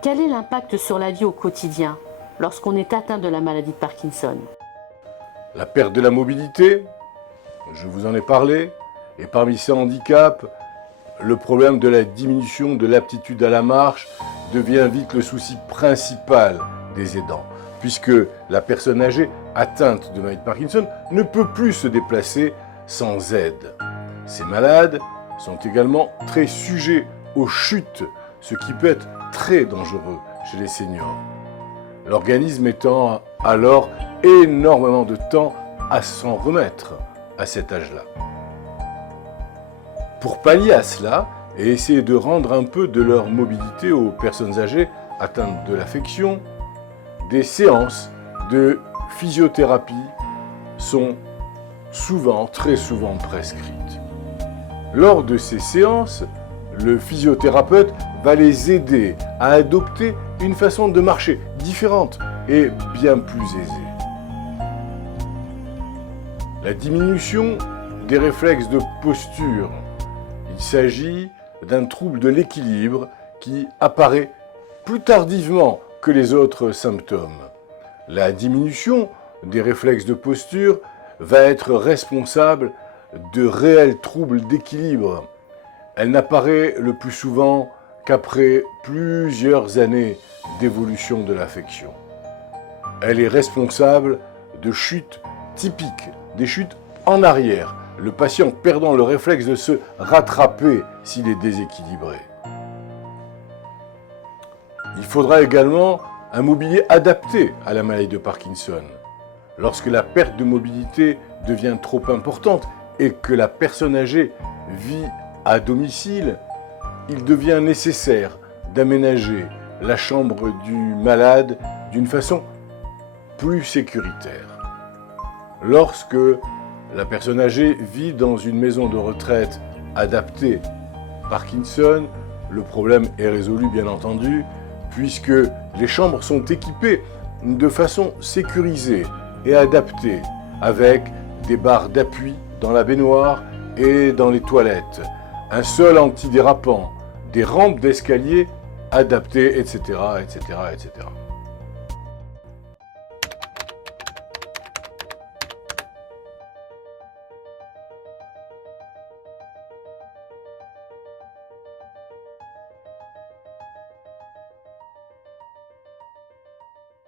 Quel est l'impact sur la vie au quotidien lorsqu'on est atteint de la maladie de Parkinson? La perte de la mobilité, je vous en ai parlé, et parmi ces handicaps, le problème de la diminution de l'aptitude à la marche devient vite le souci principal des aidants, puisque la personne âgée atteinte de maladie de Parkinson ne peut plus se déplacer sans aide. Ces malades sont également très sujets aux chutes, ce qui peut être très dangereux chez les seniors. L'organisme étant alors énormément de temps à s'en remettre à cet âge-là. Pour pallier à cela et essayer de rendre un peu de leur mobilité aux personnes âgées atteintes de l'affection, des séances de physiothérapie sont très souvent prescrites. Lors de ces séances, le physiothérapeute va les aider à adopter une façon de marcher différente et bien plus aisée. La diminution des réflexes de posture. Il s'agit d'un trouble de l'équilibre qui apparaît plus tardivement que les autres symptômes. La diminution des réflexes de posture va être responsable de réels troubles d'équilibre. Elle n'apparaît le plus souvent qu'après plusieurs années d'évolution de l'affection. Elle est responsable de chutes typiques, des chutes en arrière, le patient perdant le réflexe de se rattraper s'il est déséquilibré. Il faudra également un mobilier adapté à la maladie de Parkinson. Lorsque la perte de mobilité devient trop importante et que la personne âgée vit à domicile, il devient nécessaire d'aménager la chambre du malade d'une façon plus sécuritaire. Lorsque la personne âgée vit dans une maison de retraite adaptée Parkinson, le problème est résolu bien entendu, puisque les chambres sont équipées de façon sécurisée et adaptée, avec des barres d'appui dans la baignoire et dans les toilettes, un sol antidérapant, des rampes d'escalier adaptées, etc., etc., etc.